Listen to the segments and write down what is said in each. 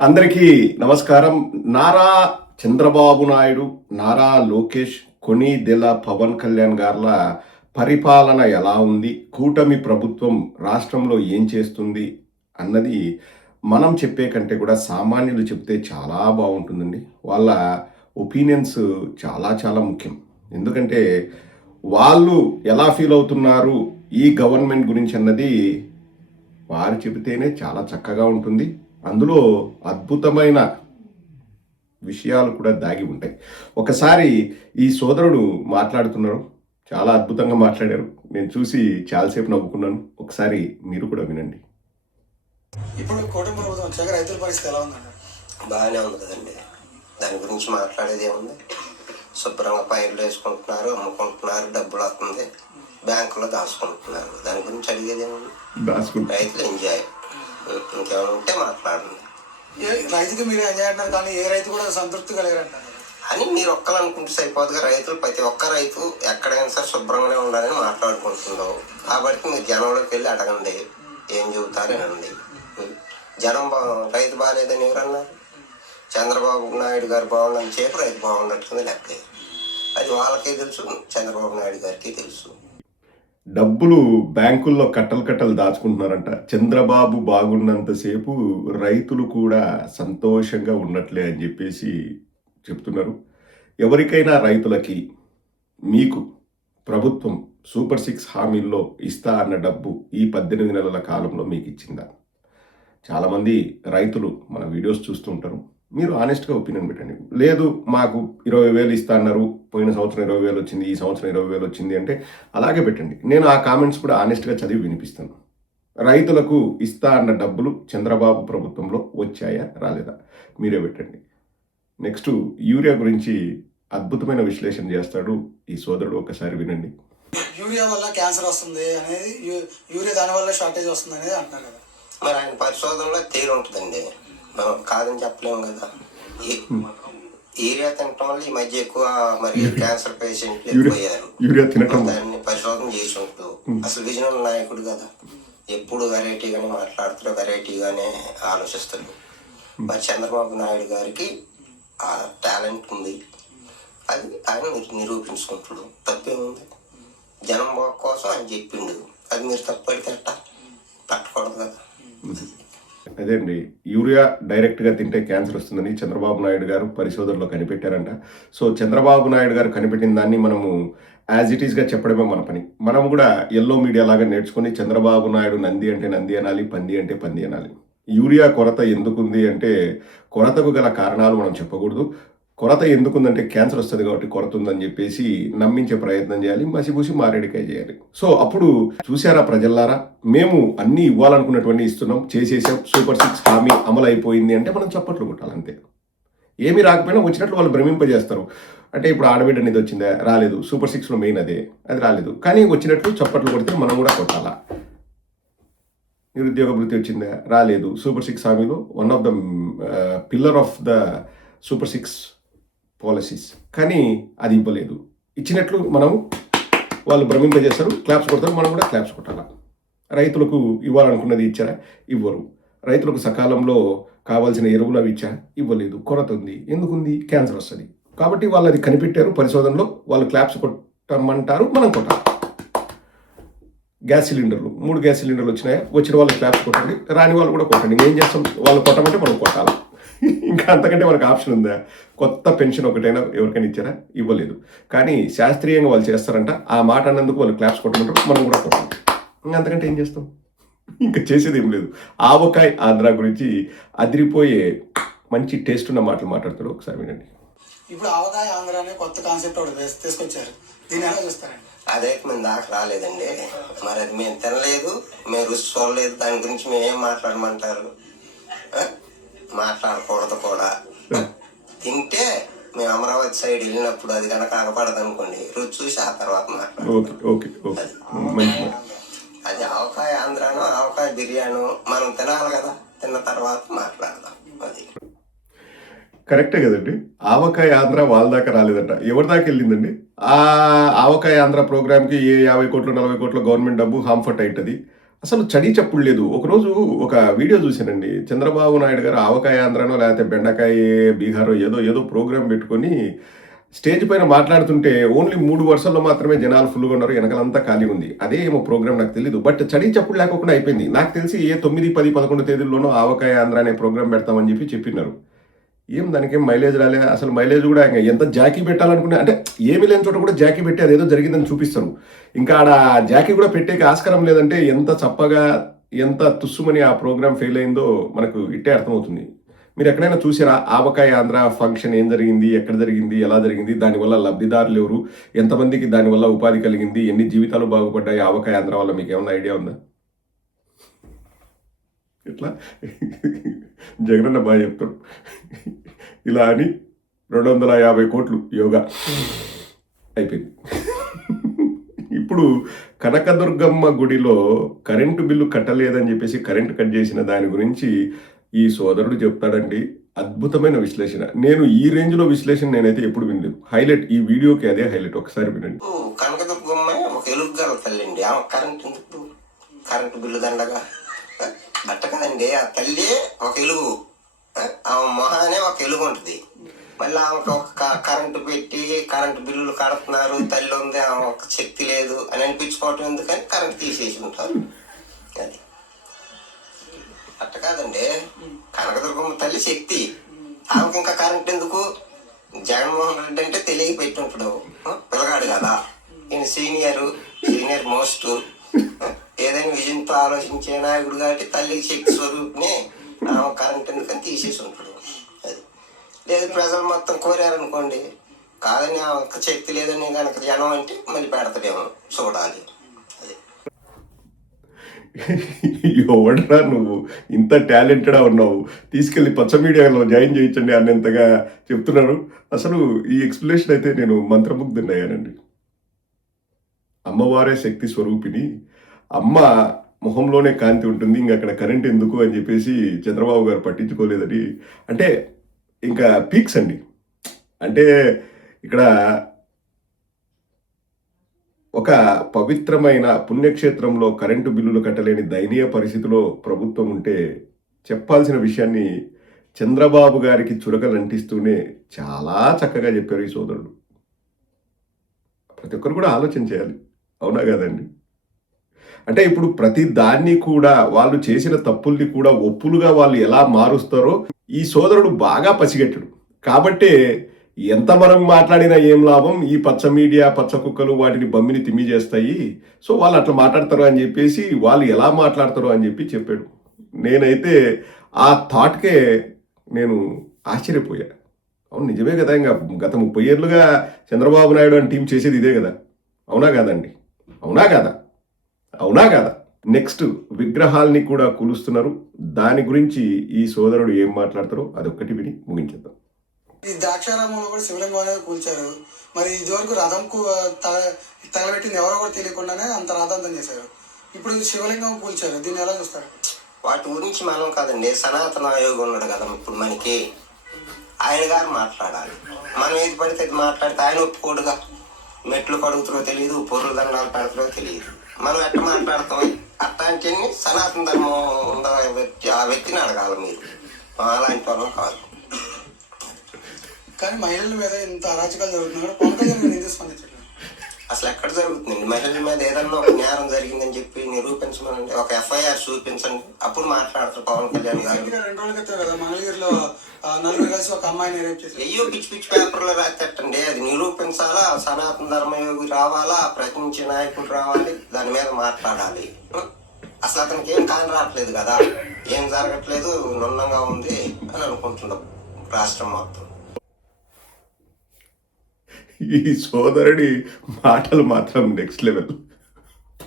అందరికీ నమస్కారం. నారా చంద్రబాబు నాయుడు నారా లోకేష్ కొని దెల పవన్ కళ్యాణ్ గార్ల పరిపాలన ఎలా ఉంది? కూటమి ప్రభుత్వం రాష్ట్రంలో ఏం చేస్తుంది? అన్నది మనం చెప్పే కంటే కూడా సామాన్యులు చెప్తే చాలా బాగుంటుందండి. వాళ్ళ ఒపీనియన్స్ చాలా చాలా ముఖ్యం. ఎందుకంటే వాళ్ళు ఎలా ఫీల్ అవుతున్నారు ఈ గవర్నమెంట్ గురించి అన్నది వారు చెబితేనే చాలా చక్కగా ఉంటుంది. అందులో అద్భుతమైన విషయాలు కూడా దాగి ఉంటాయి. ఒకసారి ఈ సోదరుడు మాట్లాడుతున్నారు. చాలా అద్భుతంగా మాట్లాడారు. నేను చూసి చాలాసేపు నవ్వుకున్నాను. ఒకసారి మీరు కూడా వినండి. ఇప్పుడు కూటమి ప్రభుత్వం వచ్చాక రైతుల పరిస్థితి ఎలా ఉందండి? బాగానే ఉంది కదండి. దాని గురించి మాట్లాడేది ఏముంది? శుభ్రంగా పైర్లు వేసుకుంటున్నారు అమ్ముకుంటున్నారు డబ్బులు వస్తుంది. బ్యాంకులో దాచుకుంటున్నారు. దాని గురించి అడిగేది ఏముంది? రైతులు ఎంజాయ్. ఇంకేమైనా ఉంటే మాట్లాడండి ఏ రైతుకి మీరు ఎంజాయ్ అంటున్నారు కానీ ఏ రైతు కూడా సంతృప్తి కలిగారంటారు? అని మీరు ఒక్కరు అనుకుంటే సరిపోదుగా రైతులు ప్రతి ఒక్క రైతు ఎక్కడైనా సరే శుభ్రంగానే ఉండాలని మాట్లాడుకుంటున్నావు కాబట్టి మీరు జనంలోకి వెళ్ళి అడగండి. ఏం చెబుతారు అనండి జనం రైతు బాగాలేదని ఎవరన్నారు చంద్రబాబు నాయుడు గారు బాగుందని చెప్పి రైతు బాగుండట్టుంది లెక్క. అది వాళ్ళకే తెలుసు చంద్రబాబు నాయుడు గారికి తెలుసు. డబ్బులు బ్యాంకుల్లో కట్టలు కట్టలు దాచుకుంటున్నారంట. చంద్రబాబు బాగున్నంతసేపు రైతులు కూడా సంతోషంగా ఉన్నట్లే అని చెప్పేసి చెప్తున్నారు. ఎవరికైనా రైతులకి మీకు ప్రభుత్వం సూపర్ సిక్స్ హామీల్లో ఇస్తా అన్న డబ్బు ఈ పద్దెనిమిది నెలల కాలంలో మీకు ఇచ్చిందా చాలామంది రైతులు మన వీడియోస్ చూస్తుంటారు మీరు ఆనెస్ట్గా ఒపీనియన్ పెట్టండి. లేదు మాకు ఇరవై వేలు ఇస్తా అన్నారు పోయిన సంవత్సరం ఇరవై వేలు వచ్చింది ఈ సంవత్సరం ఇరవై వేలు వచ్చింది అంటే అలాగే పెట్టండి. నేను ఆ కామెంట్స్ కూడా ఆనెస్ట్గా చదివి వినిపిస్తాను. రైతులకు ఇస్తా అన్న డబ్బులు చంద్రబాబు ప్రభుత్వంలో వచ్చాయా రాలేదా? మీరే పెట్టండి. నెక్స్ట్ యూరియా గురించి అద్భుతమైన విశ్లేషణ చేస్తాడు ఈ సోదరుడు. ఒకసారి వినండి. యూరియా వల్ల క్యాన్సర్ వస్తుంది అనేది యూరియా దాని వల్ల షార్టేజ్ వస్తుంది అనేది అంటున్నారు కదా. మరి ఆయన పరిశోధనలో తేలి ఉంటుందండి మనం కాదని చెప్పలేము కదా. ఏరియా తినటం వల్ల ఈ మధ్య ఎక్కువ మరి క్యాన్సర్ పేషెంట్లు ఎక్కువయ్యారు. యూరియా దాన్ని పరిశోధన చేసి ఉంటూ అసలు విజనల్ నాయకుడు కదా. ఎప్పుడు వెరైటీగానే మాట్లాడుతారు వెరైటీగానే ఆలోచిస్తారు మరి చంద్రబాబు నాయుడు గారికి ఆ టాలెంట్ ఉంది. అది ఆయన నిరు- నిరూపించుకుంటాడు తప్పేముంది? జనం కోసం ఆయన చెప్పిండు. అది మీరు తప్పడితే ఎట్టా? పట్టకూడదు కదా. అదే అండి యూరియా డైరెక్ట్గా తింటే క్యాన్సర్ వస్తుందని చంద్రబాబు నాయుడు గారు పరిశోధనలో కనిపెట్టారంట. సో చంద్రబాబు నాయుడు గారు కనిపెట్టిన దాన్ని మనము యాజ్ ఇట్ ఈస్గా చెప్పడమే మన పని. మనం కూడా ఎల్లో మీడియా లాగా నేర్చుకొని చంద్రబాబు నాయుడు నంది అంటే నంది అనాలి పంది అంటే పంది అనాలి. యూరియా కొరత ఎందుకుంది అంటే కొరతకు గల కారణాలు మనం చెప్పకూడదు. కొరత ఎందుకుందంటే క్యాన్సర్ వస్తుంది కాబట్టి కొరత ఉందని చెప్పేసి నమ్మించే ప్రయత్నం చేయాలి మసిపూసి మారేడికాయ చేయాలి. సో అప్పుడు చూసారా ప్రజల్లారా? మేము అన్ని ఇవ్వాలనుకున్నటువంటి ఇస్తున్నాం చేసేసాం సూపర్ సిక్స్ హామీ అమలు అయిపోయింది అంటే మనం చప్పట్లు కొట్టాలి అంతే ఏమీ రాకపోయినా వచ్చినట్లు వాళ్ళు భ్రమింపజేస్తారు. అంటే ఇప్పుడు ఆడబిడ్డ అనేది వచ్చిందా? రాలేదు. సూపర్ సిక్స్లో మెయిన్ అదే. అది రాలేదు. కానీ వచ్చినట్లు చప్పట్లు కొడితే మనం కూడా కొట్టాలా? నిరుద్యోగ వృత్తి వచ్చిందా? రాలేదు. సూపర్ సిక్స్ హామీలో one of the pillar of the super six policies కానీ అది ఇవ్వలేదు. ఇచ్చినట్లు మనం వాళ్ళు భ్రమింపజేస్తారు క్లాప్స్ కొడతారు మనం కూడా క్లాప్స్ కొట్టాలా? రైతులకు ఇవ్వాలనుకున్నది ఇచ్చారా? ఇవ్వరు. రైతులకు సకాలంలో కావాల్సిన ఎరువులు అవి ఇచ్చా? ఇవ్వలేదు. కొరత ఉంది. ఎందుకుంది? క్యాన్సర్ వస్తుంది. కాబట్టి వాళ్ళు అది కనిపెట్టారు పరిశోధనలో వాళ్ళు క్లాప్స్ కొట్టమంటారు మనం కొట్టాలి. గ్యాస్ సిలిండర్లు. మూడు గ్యాస్ సిలిండర్లు వచ్చినాయా? వచ్చిన వాళ్ళు క్లాప్స్ కొట్టండి. రాని వాళ్ళు కూడా కొట్టండి. ఏం చేస్తాం? వాళ్ళు కొట్టమంటే మనం కొట్టాలి? ఇంకా అంతకంటే మనకు ఆప్షన్ ఉందా? కొత్త పెన్షన్ ఒకటైనా ఎవరికైనా ఇచ్చారా? ఇవ్వలేదు. కానీ శాస్త్రీయంగా వాళ్ళు చేస్తారంట. ఆ మాట అన్నందుకు వాళ్ళు క్లాప్స్ కొట్టమంటారు మనం కూడా కొట్టాలి. ఇంకా అంతకంటే ఏం చేస్తాం? ఇంకా చేసేది ఏం లేదు. ఆవకాయ్ ఆంధ్ర గురించి అదిరిపోయే మంచి టేస్ట్ ఉన్న మాటలు మాట్లాడతాడు ఒకసారి వినండి. ఇప్పుడు అవగాహన ఆంధ్ర అనే కొత్త కాన్సెప్ట్ ఒకటి తీసుకొచ్చారు. దీన్ని ఎలా చూస్తారండి? అదే మేము దాకా రాలేదండి. మరి అది మేము తినలేదు మేము రుచి చూడలేదు. దాని గురించి మేము ఏం మాట్లాడమంటారు? మాట్లాడకూడదు కూడా. తింటే మేము అమరావతి సైడ్ వెళ్ళినప్పుడు అది కనుక అగపడదు అనుకోండి రుచి చూసి ఆ తర్వాత మాట్లాడు ఓకే ఓకే ఓకే. మంచి మాట అది ఆవకాయ ఆంధ్రాను ఆవకాయ బిర్యానీ మనం తినాలి కదా తిన్న తర్వాత మాట్లాడదాం. అది. కరెక్టే కదండి. ఆవకాయ ఆంధ్ర వాళ్ళ దాకా రాలేదంట. ఎవరి దాకా వెళ్ళిందండి? ఆ ఆవకాయ ఆంధ్ర ప్రోగ్రామ్కి ఏ యాభై కోట్లు నలభై కోట్ల గవర్నమెంట్ డబ్బు హాంఫర్ట్ అవుతుంది అసలు చడి చప్పుడు లేదు. ఒకరోజు ఒక వీడియో చూశానండి. చంద్రబాబు నాయుడు గారు ఆవకాయ ఆంధ్రనో లేకపోతే బెండకాయ బీహారో ఏదో ఏదో ప్రోగ్రాం పెట్టుకొని స్టేజ్ పైన మాట్లాడుతుంటే ఓన్లీ మూడు వరుసల్లో మాత్రమే జనాలు ఫుల్గా ఉన్నారు. వెనకాలంతా ఖాళీ ఉంది. అదే ఏమో ప్రోగ్రామ్ నాకు తెలియదు బట్ చడి చప్పుడు లేకుండా అయిపోయింది. నాకు తెలిసి ఏ తొమ్మిది పది పదకొండు తేదీల్లోనో ఆవకాయ ఆంధ్ర అనే ప్రోగ్రామ్ పెడతామని చెప్పి చెప్పినారు ఏం దానికి ఏం మైలేజ్ రాలే? అసలు మైలేజ్ కూడా ఇంకా ఎంత జాకీ పెట్టాలనుకున్నా అంటే ఏమి లేని చోట కూడా జాకీ పెట్టి అదేదో జరిగిందని చూపిస్తారు. ఇంకా ఆడ జాకీ కూడా పెట్టేకి ఆస్కారం లేదంటే ఎంత చప్పగా ఎంత తుస్సుమని ఆ ప్రోగ్రామ్ ఫెయిల్ అయిందో మనకు ఇట్టే అర్థమవుతుంది. మీరు ఎక్కడైనా చూసారా? ఆవకాయ ఆంధ్ర ఫంక్షన్ ఏం జరిగింది? ఎక్కడ జరిగింది? ఎలా జరిగింది? దానివల్ల లబ్ధిదారులు ఎవరు? ఎంతమందికి దానివల్ల ఉపాధి కలిగింది? ఎన్ని జీవితాలు బాగుపడ్డాయి? ఆవకాయ ఆంధ్ర వల్ల మీకు ఏమైనా ఐడియా ఉందా? ఇట్లా జగనన్న బాగా చెప్తాడు. ఇలా అని రెండు వందల యాభై కోట్లు యోగా అయిపోయింది. ఇప్పుడు కనకదుర్గమ్మ గుడిలో కరెంటు బిల్లు కట్టలేదని చెప్పేసి కరెంటు కట్ చేసిన దాని గురించి ఈ సోదరుడు చెప్తాడండి. అద్భుతమైన విశ్లేషణ. నేను ఈ రేంజ్లో విశ్లేషణ నేనైతే ఎప్పుడు వినలేదు. హైలైట్ ఈ వీడియోకి అదే హైలైట్ ఒకసారి వినండి. కనకదుర్గమ్మ ఒక ఎలుగు ఆమె కరెంట్ కరెంటు బిల్లు దండగా? అట్ట కాదండి. ఆ తల్లి ఒక ఎలుగు. ఆమె మొహానే ఒక ఎలుగు ఉంటుంది. మళ్ళీ ఆమెకు ఒక క- కరెంటు పెట్టి కరెంటు బిల్లులు కడుతున్నారు. తల్లి ఉంది ఆమె ఒక శక్తి లేదు అని అనిపించుకోవటం ఎందుకని కరెంట్ తీసేసి ఉంటారు. అది. అట్ట కాదండి. కనకదుర్గమ్మ తల్లి శక్తి. ఆమెకి ఇంకా కరెంట్ ఎందుకు? జగన్మోహన్ రెడ్డి అంటే తెలియ పెట్టి ఉంటాడు. పిల్లగాడు కదా. ఈయన సీనియర్ సీనియర్ మోస్ట్. ఏదైనా విజయంతో ఆలోచించే నాయకుడు కాబట్టి తల్లికి శక్తి స్వరూపిని ఆమె కరెంట్ ఎందుకని తీసేసి ఉంటాడు. అది. లేదు ప్రజలు మొత్తం కోరారనుకోండి కాదని ఆమె శక్తి లేదని కనుక జనం అంటే మళ్ళీ పెడతాడేమో చూడాలి. ఎవడరా నువ్వు? ఇంత టాలెంటెడ్ ఉన్నావు. తీసుకెళ్ళి పచ్చ మీడియాలో జాయిన్ చేయించండి అన్నంతగా చెప్తున్నారు. అసలు ఈ ఎక్స్ప్లెనేషన్ అయితే నేను మంత్రముగ్ధున్నయ్యానండి అమ్మవారే శక్తి స్వరూపిణి. అమ్మ మొహంలోనే కాంతి ఉంటుంది ఇంకా అక్కడ కరెంట్ ఎందుకు అని చెప్పేసి చంద్రబాబు గారు పట్టించుకోలేదని. అంటే ఇంకా పీక్స్ అండి. అంటే ఇక్కడ ఒక పవిత్రమైన పుణ్యక్షేత్రంలో కరెంటు బిల్లులు కట్టలేని దయనీయ పరిస్థితిలో ప్రభుత్వం ఉంటే చెప్పాల్సిన విషయాన్ని చంద్రబాబు గారికి చురకలంటిస్తూనే చాలా చక్కగా చెప్పారు ఈ సోదరుడు. ప్రతి ఒక్కరు కూడా ఆలోచన చేయాలి. అవునా కదండి? అంటే ఇప్పుడు ప్రతి దాన్ని కూడా వాళ్ళు చేసిన తప్పుల్ని కూడా ఒప్పులుగా వాళ్ళు ఎలా మారుస్తారో ఈ సోదరుడు బాగా పసిగట్టడు. కాబట్టే ఎంత మనం మాట్లాడినా ఏం లాభం? ఈ పచ్చ మీడియా పచ్చ కుక్కలు వాటిని బమ్మిని తిమ్మి చేస్తాయి. సో వాళ్ళు అట్లా మాట్లాడతారు అని చెప్పేసి వాళ్ళు ఎలా మాట్లాడతారు అని చెప్పి చెప్పాడు. నేనైతే ఆ థాట్కే నేను ఆశ్చర్యపోయా. అవును నిజమే కదా. ఇంకా గత ముప్పై ఏళ్ళుగా చంద్రబాబు నాయుడు అని టీం చేసేది ఇదే కదా. అవునా కాదండి? అవునా కాదా? అవునా కాదా? నెక్స్ట్ విగ్రహాల్ని కూడా కూలుస్తున్నారు. దాని గురించి ఈ సోదరుడు ఏం మాట్లాడతారో అదొక్కటి విని ముగించేద్దాం. ఈ ద్రాక్షారామంలో కూడా శివలింగం అనేది కూల్చారు. మరి ఇదివరకు రథంకు తల తగలబెట్టింది ఎవరో కూడా తెలియకుండానే అంత రాధాంతం చేశారు. ఇప్పుడు శివలింగం కూల్చారు. దీన్ని ఎలా చూస్తారు? వాటి గురించి మనం కాదండి. సనాతన యోగం ఉన్నాడు కదా ఇప్పుడు మనకి. ఆయన గారు మాట్లాడాలి. మనం ఏది పడితే అది మాట్లాడితే ఆయన ఒప్పుకోడుగా. మెట్లు కడుగుతారో తెలియదు పొరులు దండాలు పెడతారో తెలియదు. మనం ఎట్ట మాట్లాడతాం? అట్లాంటివన్నీ సనాతన ధర్మం ఉన్న వ్యక్తి ఆ వ్యక్తిని అడగాలి మీరు. అలాంటి వాళ్ళం కాదు. కానీ మహిళల మీద ఇంత అరాచకాలు జరుగుతున్నాయి. కూడా పవన్ కళ్యాణ్ అసలు ఎక్కడ జరుగుతుందండి మహిళల మీద ఏదన్నా ఒక నేరం జరిగిందని చెప్పి నిరూపించమనండి ఒక ఎఫ్ఐఆర్ చూపించండి. అప్పుడు మాట్లాడతారు పవన్ కళ్యాణ్ గారు. రెండు రోజుల క్రితం కదా మంగళగిరిలో నలుగురు కలిసి ఒక అమ్మాయిని రేప్ చేశారు. వెయ్యో పిచ్చి పిచ్చి పేపర్లో రాసేటండి. అది నిరూపించాలా? సనాతన ధర్మయోగి రావాలా? ప్రపంచ నాయకుడు రావాలి? దాని మీద మాట్లాడాలి. అసలు అతనికి ఏం కాని రావట్లేదు కదా. ఏం జరగట్లేదు? నున్నంగా ఉంది అని అనుకుంటున్నాం రాష్ట్రం మొత్తం. ఈ సోదరుడి మాటలు మాత్రం నెక్స్ట్ లెవెల్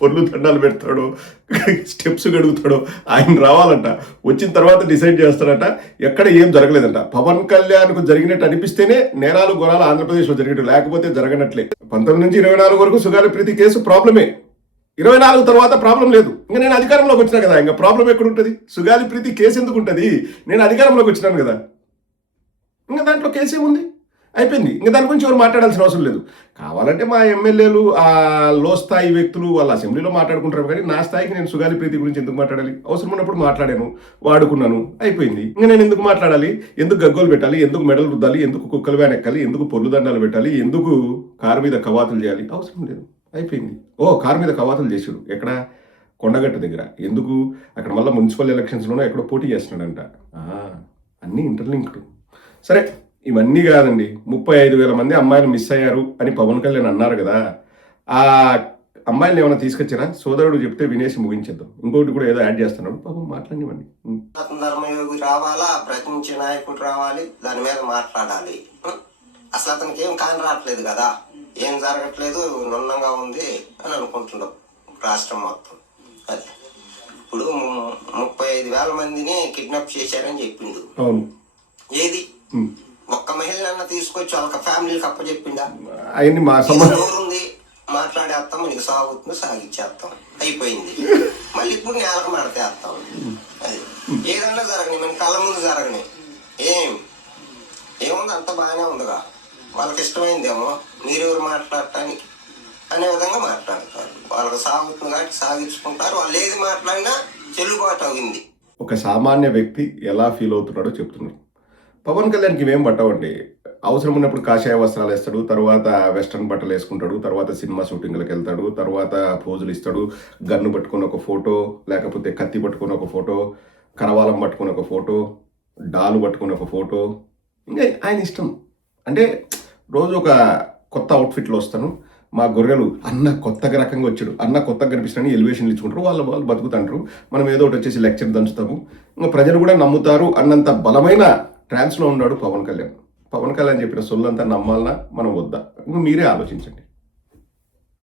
పొర్లు దండాలు పెడతాడు స్టెప్స్ గడుగుతాడు ఆయన రావాలంట. వచ్చిన తర్వాత డిసైడ్ చేస్తాడట ఎక్కడ ఏం జరగలేదంట. పవన్ కళ్యాణ్కు జరిగినట్టు అనిపిస్తేనే నేరాలు గుణాలు ఆంధ్రప్రదేశ్లో జరిగినట్టు లేకపోతే జరగనట్లే. పంతొమ్మిది నుంచి ఇరవై నాలుగు వరకు సుగాలి ప్రీతి కేసు ప్రాబ్లమే. ఇరవై నాలుగు తర్వాత ప్రాబ్లం లేదు. ఇంకా నేను అధికారంలోకి వచ్చినా కదా ఇంకా ప్రాబ్లం ఎక్కడ ఉంటుంది? సుగాలి ప్రీతి కేసు ఎందుకు ఉంటుంది? నేను అధికారంలోకి వచ్చినాను కదా. ఇంకా దాంట్లో కేసు ఏముంది? అయిపోయింది. ఇంకా దాని గురించి ఎవరు మాట్లాడాల్సిన అవసరం లేదు. కావాలంటే మా ఎమ్మెల్యేలు ఆ లో స్థాయి వ్యక్తులు వాళ్ళ అసెంబ్లీలో మాట్లాడుకుంటారు. కానీ నా స్థాయికి నేను సుగాలి ప్రీతి గురించి ఎందుకు మాట్లాడాలి? అవసరం ఉన్నప్పుడు మాట్లాడాను వాడుకున్నాను అయిపోయింది. ఇంకా నేను ఎందుకు మాట్లాడాలి? ఎందుకు గగ్గోలు పెట్టాలి? ఎందుకు మెడలు రుద్దాలి? ఎందుకు కుక్కలు వ్యాన్ ఎక్కాలి? ఎందుకు పొల్లు దండాలు పెట్టాలి? ఎందుకు కారు మీద కవాతులు చేయాలి? అవసరం లేదు. అయిపోయింది. ఓ కారు మీద కవాతులు చేసాడు ఎక్కడ? కొండగట్ట దగ్గర. ఎందుకు? అక్కడ మళ్ళీ మున్సిపల్ ఎలక్షన్స్లోనో ఎక్కడో పోటీ చేస్తున్నాడంట. అన్నీ ఇంటర్లింక్డ్ సరే. ఇవన్నీ కాదండి. ముప్పై ఐదు వేల మంది అమ్మాయిలు మిస్ అయ్యారు అని పవన్ కళ్యాణ్ అన్నారు కదా. ఆ అమ్మాయిలు ఏమైనా తీసుకొచ్చారా? సోదరుడు చెప్తే వినేసి ముగించేద్దాం. ఇంకోటి కూడా ఏదో యాడ్ చేస్తున్నాడు. పాపం. సనాతన ధర్మయోగి రావాలా? ప్రతినించే నాయకుడు రావాలి. దాని మీద మాట్లాడాలి? అసలు అతనికి ఏం కాని రావట్లేదు కదా. ఏం జరగట్లేదు. నున్నంగా ఉంది అని అనుకుంటున్నాం రాష్ట్రం మొత్తం. అది. ఇప్పుడు ముప్పై ఐదు వేల మందిని కిడ్నాప్ చేశారని చెప్పిండు. అవును. ఏది? తీసుకొచ్చి వాళ్ళ ఫ్యామిలీకి అప్పచెప్పిండా అవన్నీ మా సంబంధం. నోరుంది మాట్లాడేస్తాం నీకు సాగుతుంది సాగిచ్చేస్తాం అయిపోయింది. మళ్ళీ ఇప్పుడు నేలకు మడతేస్తాం అది. ఏదన్నా జరగని? మన కళ్ళ ముందు జరగని. ఏం? ఏముంది? అంత బాగానే ఉందిగా వాళ్ళకి ఇష్టమైందేమో? మీరెవరు మాట్లాడటానికి? అనే విధంగా మాట్లాడతారు. వాళ్ళకి సాగుతుంది? కాబట్టి సాగించుకుంటారు. వాళ్ళు ఏది మాట్లాడినా చెల్లుబాటు అయింది ఒక సామాన్య వ్యక్తి ఎలా ఫీల్ అవుతున్నాడో చెప్తున్నారు పవన్ కళ్యాణ్కి ఇవేం పట్టవండి? అవసరం ఉన్నప్పుడు కాషాయ వస్త్రాలు వేస్తాడు తర్వాత వెస్ట్రన్ బట్టలు వేసుకుంటాడు తర్వాత సినిమా షూటింగ్లకు వెళ్తాడు తర్వాత పోజులు ఇస్తాడు గన్ను పట్టుకొని ఒక ఫోటో లేకపోతే కత్తి పట్టుకొని ఒక ఫోటో కరవాలం పట్టుకొని ఒక ఫోటో డాలు పట్టుకుని ఒక ఫోటో ఇంకా ఆయన ఇష్టం. అంటే రోజు ఒక కొత్త అవుట్ఫిట్లో వస్తాను మా గొర్రెలు అన్న కొత్తగా రకంగా వచ్చాడు అన్న కొత్తగా కనిపిస్తాడని ఎలివేషన్లు ఇచ్చుకుంటారు వాళ్ళు వాళ్ళు బతుకుతుంటారు మనం ఏదో ఒకటి వచ్చేసి లెక్చర్ దంచుతాము. ఇంకా ప్రజలు కూడా నమ్ముతారు అన్నంత బలమైన ట్రాన్స్లో ఉన్నాడు పవన్ కళ్యాణ్. పవన్ కళ్యాణ్ చెప్పిన సొల్లంతా నమ్మాలనా? మనం వద్దా? మీరే ఆలోచించండి.